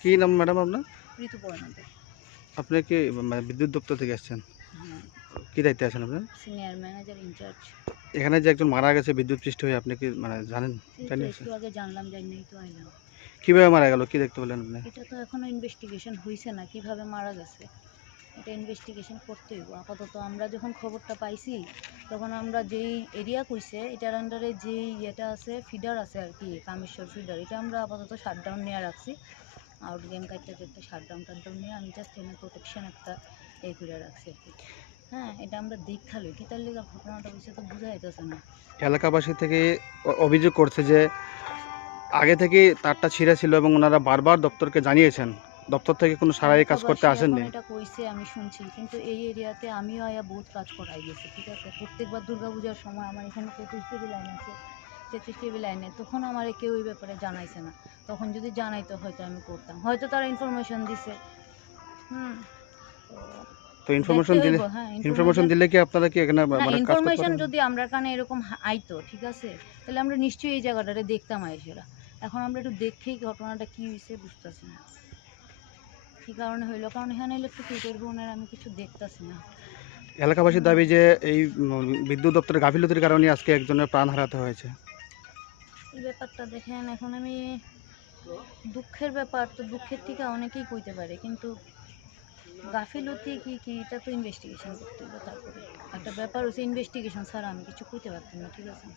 কি নাম ম্যাডাম আপনার? আপনি কি মানে বিদ্যুৎ দপ্তর থেকে এসেছেন কি দায়িত্বে আছেন আপনার? সিনিয়র ম্যানেজার ইনচার্জ এখানে যে একজন মারা গেছে বিদ্যুৎ পৃষ্ঠ হয়ে আপনি কি মানে জানেন? জানি একটু আগে জানলাম জানি তো আইলাম কীভাবে মারা গেল কি দেখতে পেলেন আপনি? এটা তো এখনও ইনভেস্টিগেশন হইছে না কীভাবে মারা গেছে? এটা ইনভেস্টিগেশন করতে হইব আপাতত আমরা যখন খবরটা পাইছি তখন আমরা যেই এরিয়া কইছে এটার আন্ডারে যেই ইয়েটা আছে ফিডার আছে আর কি কামেশ্বর ফিডার এটা আমরা আপাতত শাটডাউন নিয়ে রাখছি। আউট গেম কাটতে কাটতে শাটডাউন টাটডাউন নিয়ে আমি জাস্ট এনে প্রোটেকশন একটা এই করে রাখছি আর কি। হ্যাঁ এটা আমরা দেখাল কি তার লেগে ঘটনাটা হয়েছে তো বোঝা যাইতেছে না। এলাকাবাসী থেকে অভিযোগ করছে যে আগে থেকে তারটা ছিঁড়ে ছিল এবং ওনারা বারবার দপ্তরকে জানিয়েছেন। দপ্তর থেকে কোনো সারাই কাজ করতে আসেননি। এটা কইছে আমি শুনছি। কিন্তু এই এরিয়াতে আমিও আয়া বহুত কাজ করাই গেছি ঠিক আছে? প্রত্যেকবার দুর্গাপূজার সময় আমার এখানে টিভি লাইন আছে। টিভি লাইনে তখন আমার কেউ এই ব্যাপারে জানাইছে না। তখন যদি জানাইতো হয়তো আমি করতাম। হয়তো তারা ইনফরমেশন দিছে। হুম। তো ইনফরমেশন দিলে হ্যাঁ, ইনফরমেশন দিলে কি আপনারা কি এখানে মানে ইনফরমেশন যদি আমরা কানে এরকম আইতো ঠিক আছে? তাহলে আমরা নিশ্চয়ই এই জায়গাটারে দেখতাম আইসেরা। এখন আমরা একটু দেখেই ঘটনাটা কি হয়েছে বুঝতেছি না। কি কারণে হইল? কারণ এখানে আমি কিছু দেখতাছি না। এলাকাবাসীর দাবি যে এই বিদ্যুৎ দপ্তরের গাফিলতির কারণে আজকে একজনের প্রাণ হারাতে হয়েছে। কি ব্যাপারটা দেখেন? এখন আমি দুঃখের ব্যাপার, তো দুঃখের থেকে অনেকেই কইতে পারে, কিন্তু গাফিলতি কি কি, এটা তো ইনভেস্টিগেশন করতে হবে তারপরে। একটা ব্যাপার হচ্ছে ইনভেস্টিগেশন ছাড়া আমি কিছু কইতে পারতাম না ঠিক আছে।